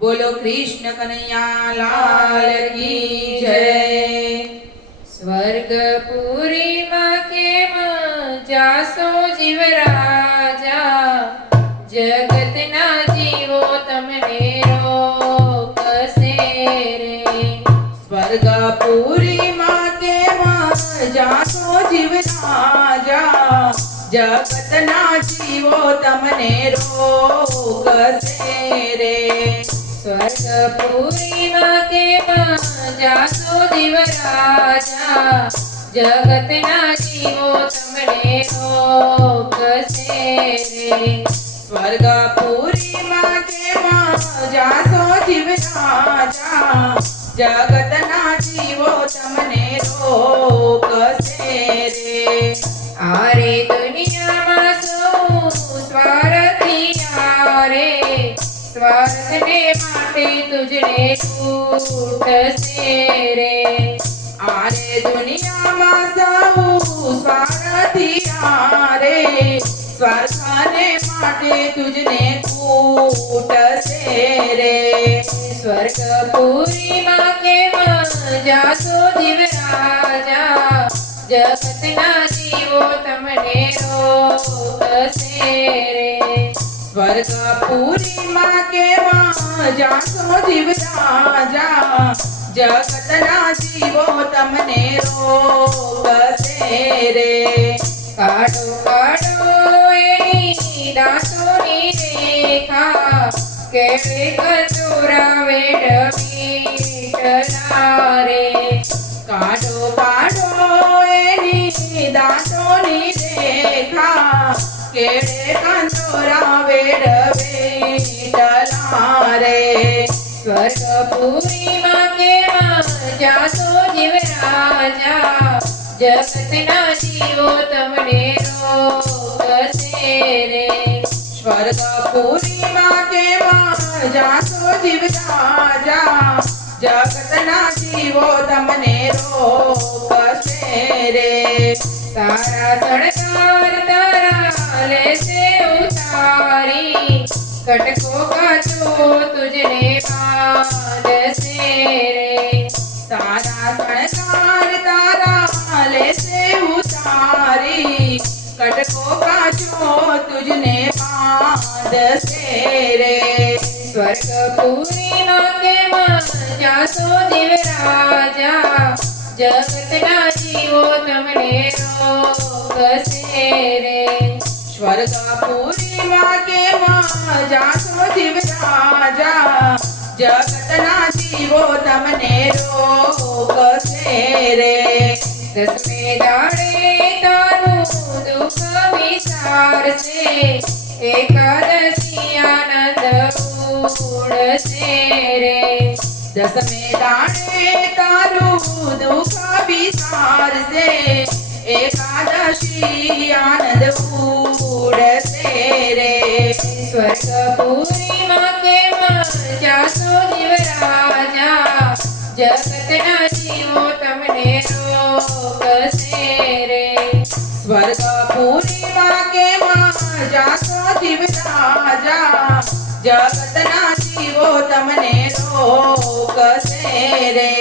बोलो कृष्ण कन्हैया लाल की जय। स्वर्गपुरी में केम जासो जीव राजा, जगत ना जीवो तमने रोकसे रे। स्वर्गपुरी माँ के माँ जासो जीव राजा, जगत ना जीवो तमने रोकसे रे। स्वर्गपुरी में केम जासो जीव राजा, जगत ना जीवो तमने रोकसे रे। स्वर्गपुरी माँ के माँ जासो जीव राजा, जगत ना जीवो तमने रोकसे रे। आरे दुनिया में सौ स्वार्थी आरे, स्वार्थ ने माटे तुझने छूटसे रे। आरे दुनिया में सौ स्वार्थी आरे, स्वार्थ ने माटे तुझने कूटसे रे। स्वर्गपुरी माँ के मन जासो जीव राजा, जगत ना जीवो तमने रोकसे रे। स्वर्गपुरी माँ के माँ जासो जीव राजा, जगत ना जीवो तमने रोकसे रे। काढो काढो एनी दासोनी रेखा, केळे कचोरा वेड मीठला रे। काढो काढो एनी दासोनी रेखा, केळे कांचोरा वेड वेटला रे। स्वर्गपुरी माँ के माँ जासो जीव राजा, जगत ना जीवो तमने रोकसे रे। स्वर्गपुरी माँ के माँ जासो जीव राजा, जगत ना जीवो तमने रोकसे रे। सारा सड़कार तारा लेसे उतारी, कटको काचो तुझने बांधसे रे। सारा सणकार तारा लेसे उतारी, कटको काचो तुझने बांधसे रे। स्वर्गपुरी माँ के माँ जासो जीव राजा, जगत ना जीवो तमने रोकसे रे। स्वर्गपुरी माँ के माँ जासो जीव राजा, जगत ना जीवो तमने रोकसे रे। दसमे दाड़े तारू दुख विसारसे, एकादशी आनंद उड़से रे। दसमे दाणे तारू दुख विसार से, एकादशी आनंद उड़से रे। स्वर्गपुरी माँ के माँ जासो जीव राजा, जगत ना जीवो तमने रोकसे रे। स्वर्गपुरी माँ के माँ जासो जीव राजा, जगत ना जीवो तमने रोकसे रे।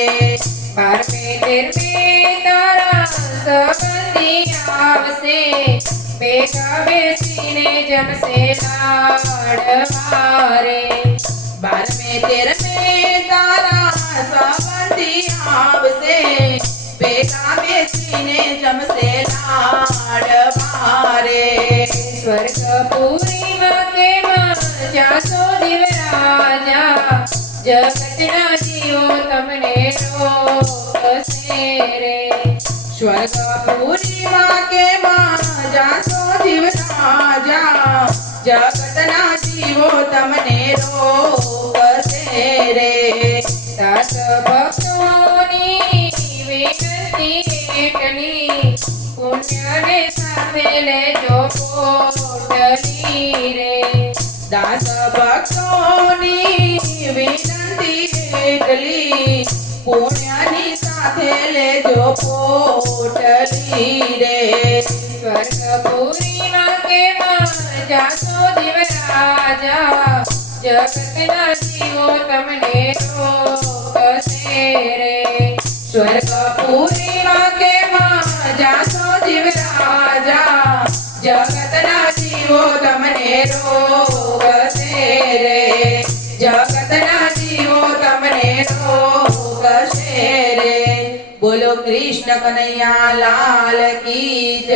12 13 तारा संबंधी आवसे, बेटा बेसीने जमसे लाड मारे। 12वें 13वें तारा संबंधी आवसे, बेटा बेसीने जमसे लाड मारे। स्वर्गपुरी माँ के माँ जासो जीव राजा, जगत ना जीवो तमने रोकसे रे। स्वर्गपुरी माँ के माँ जासो जीव राजा, जगत ना जीवो तमने रोकसे रे। दास भक्तोनी विनती એટલી, પુણ્યને સાથે લેજો પોટલી રે। દાસ ભક્તોની વિનંતી એટલી, પુણ્યની સાથે લેજો પોટલી રે। સ્વર્ગપુરી માં કે માં જાસો જીવ રાજા, જગતના જીવો તમને રોકશે રે. સ્વર્ગપુરીમાં કેમાં જાશો જીવ રાજા, જગતના જીવો તમને રોગશે રે, જગતના જીવો તમને રોગશે રે. બોલો કૃષ્ણ કનૈયા લાલ કી જય.